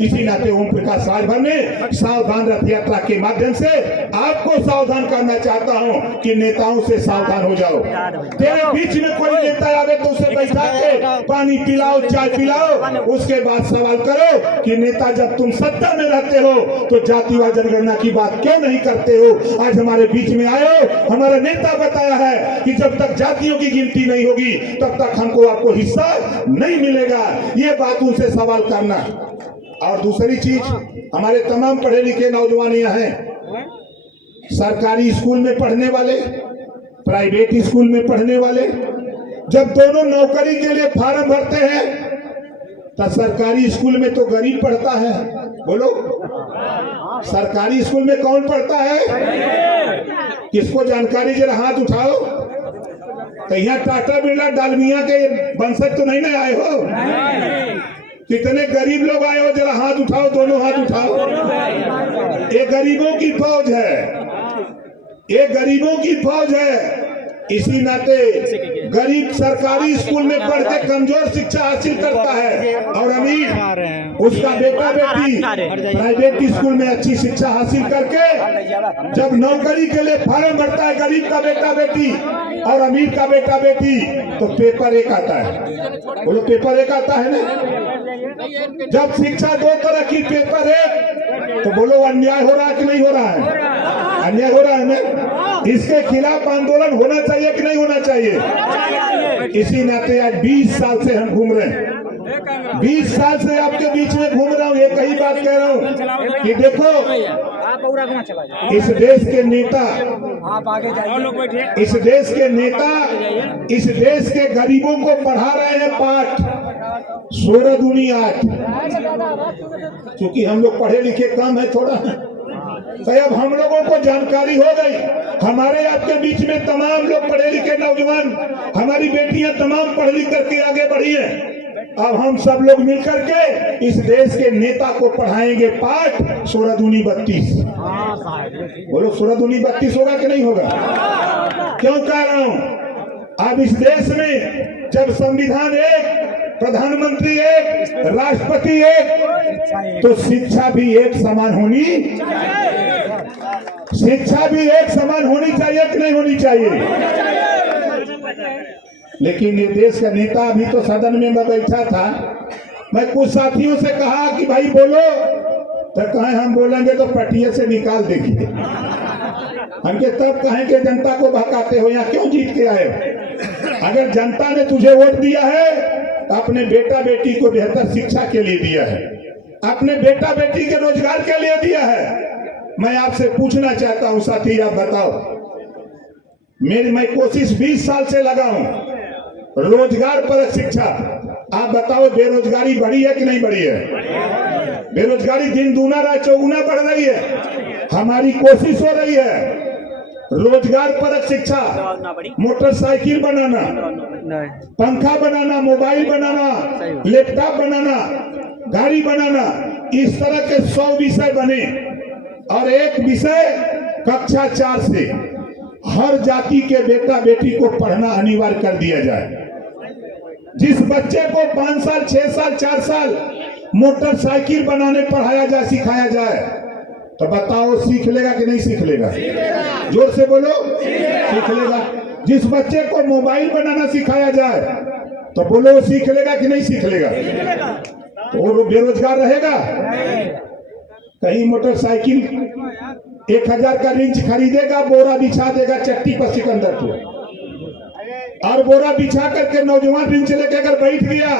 इसी नाते ओम प्रकाश राजभर ने सावधान रथ यात्रा के माध्यम से आपको सावधान करना चाहता हूं कि नेताओं से सावधान हो जाओ। तेरे बीच में कोई नेता आवे तो उसे बैठा के पानी पिलाओ, चाय पिलाओ, उसके बाद सवाल करो कि नेता जब तुम सत्ता में रहते हो तो जातिवाद जनगणना की बात क्यों नहीं करते हो। आज हमारे बीच में आए हो, हमारा नेता बताया है कि जब तक जातियों की गिनती नहीं होगी तब तक हमको आपको हिस्सा नहीं मिलेगा। ये बात उनसे सवाल करना। और दूसरी चीज, हमारे तमाम पढ़े लिखे नौजवान यहाँ हैं, सरकारी स्कूल में पढ़ने वाले, प्राइवेट स्कूल में पढ़ने वाले, जब दोनों नौकरी के लिए फार्म भरते हैं तो सरकारी स्कूल में तो गरीब पढ़ता है। बोलो, सरकारी स्कूल में कौन पढ़ता है? किसको जानकारी जरा हाथ उठाओ। तो यहाँ टाटा बिरला डालमिया के वंशज तो नहीं ना आए हो? कितने गरीब लोग आए हो, जरा हाथ उठाओ, दोनों हाथ उठाओ। ये गरीबों की फौज है, ये गरीबों की फौज है। इसी नाते गरीब सरकारी स्कूल में पढ़ के कमजोर शिक्षा हासिल करता है और अमीर उसका बेटा बेटी प्राइवेट स्कूल में अच्छी शिक्षा हासिल करके जब नौकरी के लिए फार्म भरता है, गरीब का बेटा बेटी और अमीर का बेटा बेटी, तो पेपर एक आता है। बोलो, पेपर एक आता है ना। जब शिक्षा दो तरह की, पेपर एक, तो बोलो अन्याय हो रहा है कि नहीं हो रहा है? अन्याय हो रहा है ना। इसके खिलाफ आंदोलन होना चाहिए कि नहीं होना चाहिए? इसी नाते आज 20 साल से हम घूम रहे हैं, 20 साल से आपके बीच में घूम रहा हूँ। एक ही बात कह रहा हूँ कि देखो, इस देश के नेता, इस देश के नेता इस देश के गरीबों को पढ़ा रहे हैं पाठ 16 दूनी 8। क्योंकि हम लोग पढ़े लिखे कम है थोड़ा, तो अब हम लोगों को जानकारी हो गई। हमारे आपके बीच में तमाम लोग पढ़े लिखे नौजवान, हमारी बेटियां तमाम पढ़ लिख करके आगे बढ़ी है। अब हम सब लोग मिलकर के इस देश के नेता को पढ़ाएंगे पाठ 16 दूनी 32। बोलो, 16 दूनी 32 होगा कि नहीं होगा? क्यों कह रहा हूं? अब इस देश में जब संविधान एक, प्रधानमंत्री एक, राष्ट्रपति एक, तो शिक्षा भी एक समान होनी, शिक्षा भी एक समान होनी चाहिए कि नहीं होनी चाहिए? लेकिन ये देश का नेता अभी तो सदन में मैं बैठा था, मैं कुछ साथियों से कहा कि भाई बोलो, तो कहें हम बोलेंगे तो पटिया से निकाल देंगे। हमके तब कहेंगे जनता को बहकाते हो, यहाँ क्यों जीत के आए हो? अगर जनता ने तुझे वोट दिया है अपने बेटा बेटी को बेहतर शिक्षा के लिए दिया है, अपने बेटा बेटी के रोजगार के लिए दिया है। मैं आपसे पूछना चाहता हूं साथी, आप बताओ, मैं कोशिश 20 साल से लगा हूं रोजगार पर शिक्षा। आप बताओ, बेरोजगारी बढ़ी है कि नहीं बढ़ी है? बेरोजगारी दिन दूना रात चौगुना बढ़ रही है। हमारी कोशिश हो रही है रोजगार परक शिक्षा, मोटरसाइकिल बनाना, पंखा बनाना, मोबाइल बनाना, लैपटॉप बनाना, गाड़ी बनाना, इस तरह के 100 विषय बने और एक विषय कक्षा 4 से हर जाति के बेटा बेटी को पढ़ना अनिवार्य कर दिया जाए। जिस बच्चे को 5 साल 6 साल 4 साल मोटरसाइकिल बनाने पढ़ाया जाए, सिखाया जाए, तो बताओ सीख लेगा कि नहीं सीख लेगा? जोर से बोलो, सीख लेगा। जिस बच्चे को मोबाइल बनाना सिखाया जाए तो बोलो सीख लेगा कि नहीं सीख लेगा? तो वो बेरोजगार रहेगा? कहीं मोटरसाइकिल 1000 का रिंच खरीदेगा, बोरा बिछा देगा चट्टी पर सिकंदरपुर, और बोरा बिछा करके नौजवान रिंच लेके अगर बैठ गया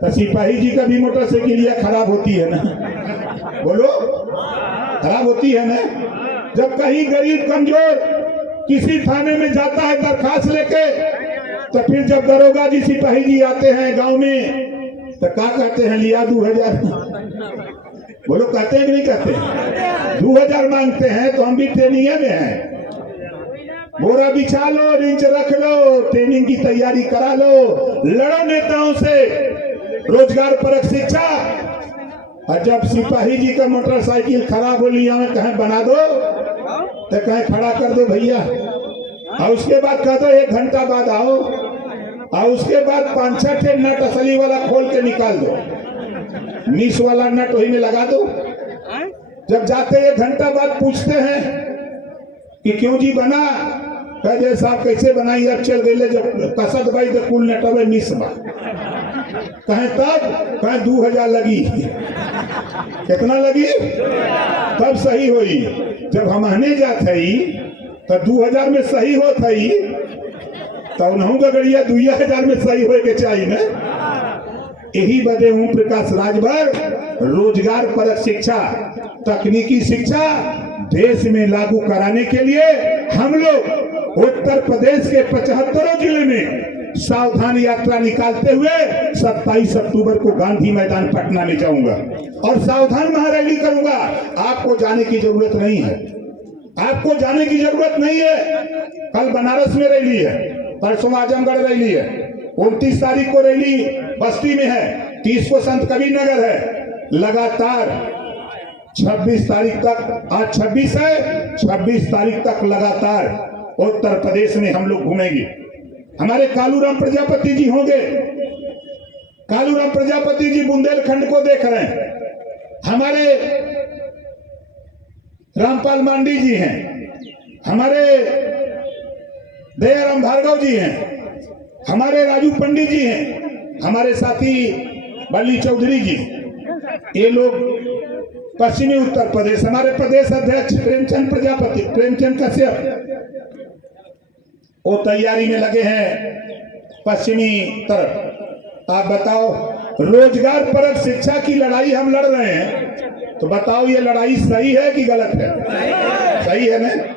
तो सिपाही जी का भी मोटरसाइकिल खराब होती है ना? बोलो, खराब होती है ना? जब कहीं गरीब कमजोर किसी थाने में जाता है दरखास्त लेके, तो फिर जब दरोगा जी सिपाही जी आते हैं गांव में तो क्या कहते हैं? लिया 2000। बोलो, कहते हैं कि नहीं कहते? 2000 मांगते हैं। तो हम भी ट्रेनिंग में हैं, बोरा बिछा लो, रिंच रख लो, ट्रेनिंग की तैयारी करा लो, लड़ो नेताओं से रोजगार परक शिक्षा। और जब सिपाही जी का मोटरसाइकिल खराब हो लिया में कहें बना दो तो कहें खड़ा कर दो भैया, और उसके बाद कह दो 1 घंटा बाद आओ, और उसके बाद 5-6 नट असली वाला खोल के निकाल दो। मिस वाला नट वही में लगा दो। जब जाते 1 घंटा बाद पूछते हैं कि क्यों जी बना, कहे साहब कैसे बनाई, अब चल गई जब कसद भाई तो कुल नटवे मिस बा। कहे तब, कहे 2000 लगी। कितना लगी? तब सही हुई। जब हम आने जाते ही तो 2000 में सही हो थी, तो उन्हों गड़िया 2000 में सही हो के चाहिए ना। यही बदे हूँ प्रकाश राजभर रोजगार परक शिक्षा, तकनीकी शिक्षा देश में लागू कराने के लिए हम लोग उत्तर प्रदेश के 75 जिले में सावधान यात्रा निकालते हुए 27 अक्टूबर को गांधी मैदान पटना में जाऊंगा और सावधान महारैली करूंगा। आपको जाने की जरूरत नहीं है, आपको जाने की जरूरत नहीं है। कल बनारस में रैली है, परसों आजमगढ़ रैली है, 29 तारीख को रैली बस्ती में है, 30 को संत कबीर नगर है। लगातार 26 तारीख तक, आज 26 है, 26 तारीख तक लगातार उत्तर प्रदेश में हम लोग घूमेंगे। हमारे कालूराम प्रजापति जी होंगे, कालूराम प्रजापति जी बुंदेलखंड को देख रहे हैं। हमारे रामपाल मांडी जी हैं, हमारे दयाराम भार्गव जी हैं, हमारे राजू पंडित जी हैं, हमारे साथी बल्ली चौधरी जी, ये लोग पश्चिमी उत्तर प्रदेश, हमारे प्रदेश अध्यक्ष प्रेमचंद प्रजापति, प्रेमचंद कश्यप, वो तैयारी में लगे हैं पश्चिमी तरफ। आप बताओ, रोजगार परक शिक्षा की लड़ाई हम लड़ रहे हैं, तो बताओ ये लड़ाई सही है कि गलत है? सही है ना?